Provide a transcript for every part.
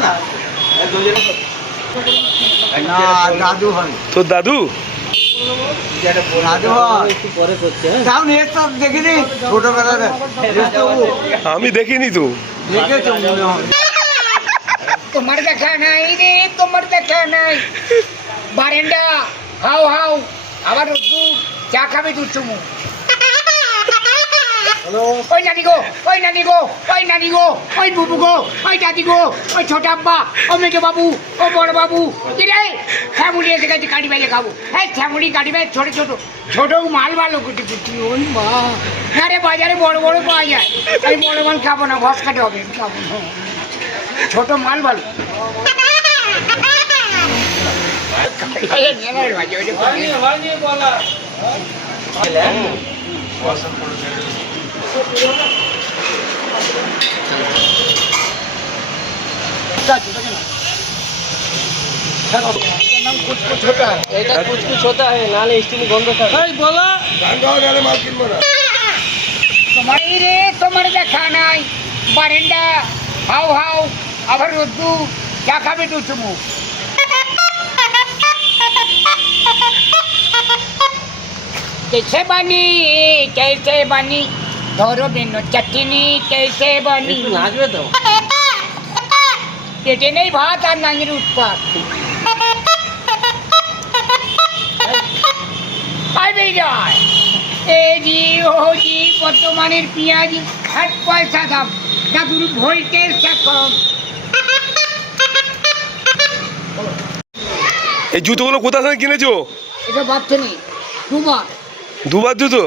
না। দাদু হয় তোর দাদু? হয়। আমি দেখিনি তো। দেখেছ তোমার দেখা নাই রে তোমার দেখা নাই। বারেন্ডা হাও হাও। আবার দুধ চা খাবে দুধ চুমু ওই নানি গো ওই নানি গো ওই নানি গো ওই বুবু গো ওই দাদি গো ওই ছোট আব্বা ও মেজো বাবু ও বড় বাবু। কি রে? ফ্যামিলি এসে গেছে কাটি বাইলে খাব। হ্যাঁ ফ্যামিলি কাটি বাই ছোট ছোট ছোট মাল ভালো কুটি কুটি ওই মা। হ্যাঁ রে বাজারে বড় বড় পাওয়া যায়। আমি বড় মাল খাব না ভস কাটে হবে খাব না। ছোট মাল ভালো। এই নিয়ে নাও রে ভাই, ওই যে পানি। এটা কুচকুচ হতে হয় নাহলে স্টিল গন্ধ থাকে তোমার এই রে তোমার দেখা নাই বারেন্ডা হাও হাও আবার রোদ্দু চা খাবে দু চুমুক कैसे बनी कैसे बनी ধরো বিনো চটনি কেসে বানি। নাচবে তো। কেটে নেই ভাত আর নাঙির উৎপাত। যায়। এজি ওজি বর্তমানের পেঁয়াজ ষাট পয়সা দাম। দাদুর ভোল্টেজ কম। এই জুতোগুলো কোথা থেকে কিনেছো? এটা ভাবছে নি তোমার দুবার জুতো?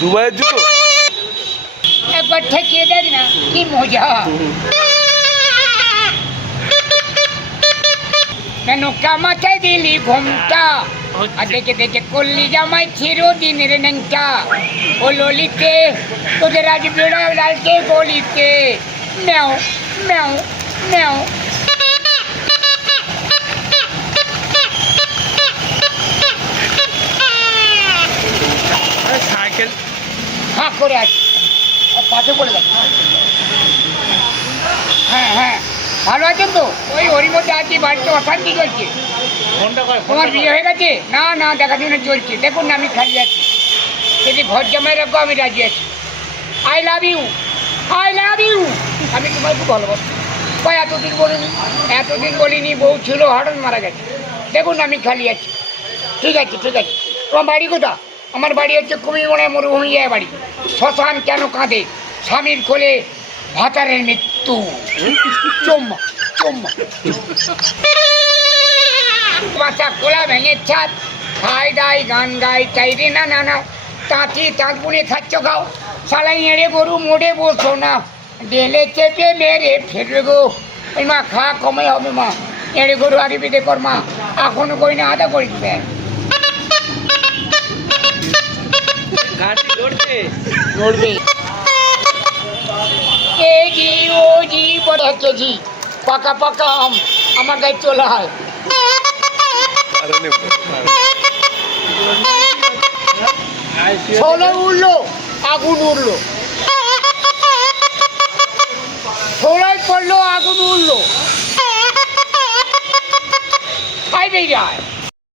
দুবাইয়ের জুতো? একবার ঠেকিয়ে দেয় না কি মজা। কেন কামাতে দিলি ঘুমটা? আর দেখে দেখে করলি জামাই চিরদিনের নেংটা ও ললিতে তোদের আজ বেড়া লালকে গলিতে। ম্যাও ম্যাও ম্যাও। হাঁ করে আছে। আর পাশে পড়ে গেছে হ্যাঁ হ্যাঁ। ভালো আছেন তো? ওই ওরই মধ্যে আছি বাড়িতে অশান্তি চলছে। তোমার বিয়ে হয়ে গেছে? না না দেখাশোনা চলছে। দেখুন না আমি খালি আছি। যদি ঘর জামাই রাখব আমি রাজি আছি। I love you I love you আমি তোমায় খুব ভালোবাসি। ভাই এতদিন বলিনি এতদিন বলিনি বউ ছিল হঠাৎ মারা গেছে। দেখুন আমি খালি আছি। ঠিক আছে ঠিক আছে। তোমার বাড়ি কোথা আমার বাড়ি হচ্ছে কুমিরমোড়া মরুভূমি যায় বাড়ি। শ্মশান কেন কাঁদে? স্বামীর কোলে ভাতারের মৃত্যু। চম্মা চম্মা। বাসা খোলা ভেঙে ছাদ। খাই দাই গান গাই চাই রে না না না। তাঁতি তাঁত বুনে খাচ্ছ খাও। সালাই এড়ে গরু মোড়ে বসো না। ডেলে চেপে মেরে ফেরবে। গো মা, খা, কমে হবে মা। এড়ে গরু আগে বিদে কর মা। এখনও কই না, আদা করি। নড়বে। কেজি ও জি বড় কেজি, পাকা পাকা আম আমার গায়ে চলে হয়। ছোলে উঠল আগুন উঠল ছোলাই পড়ল, আগুন উঠল পাইবে যায়।